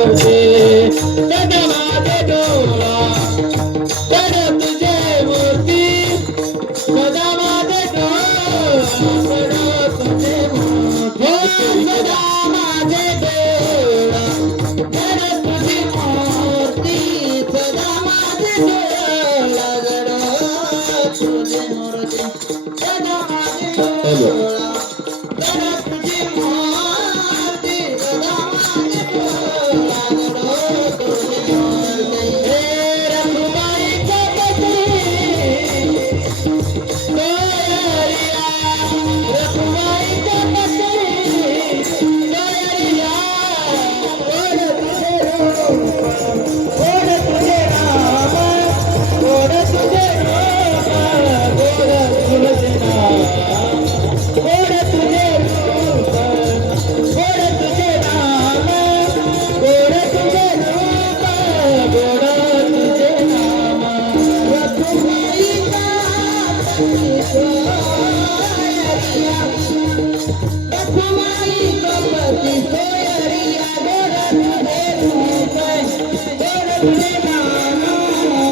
सदा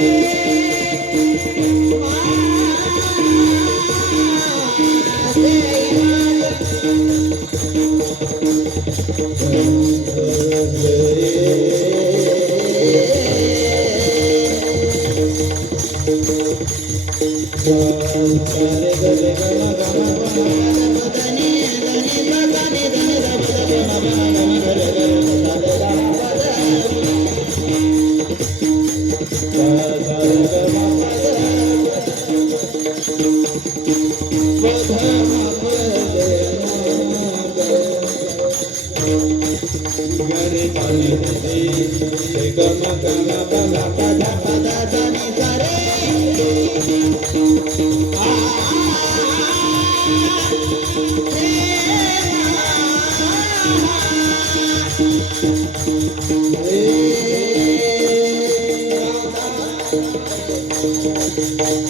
Yeah.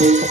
Yeah.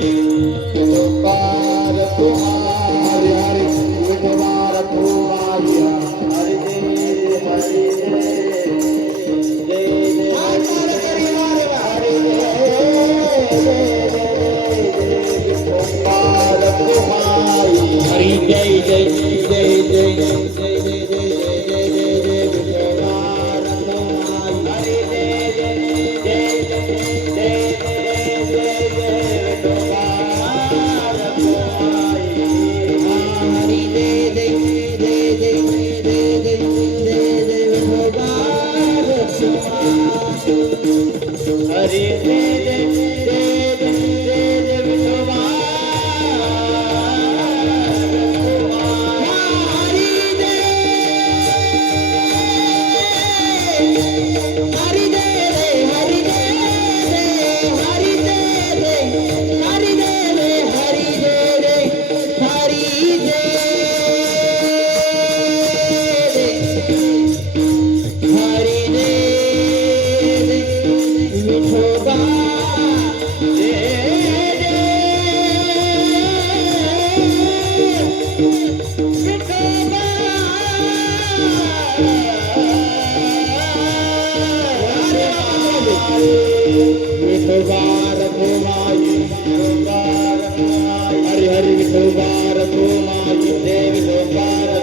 lugar, a tu mano, debes tocar.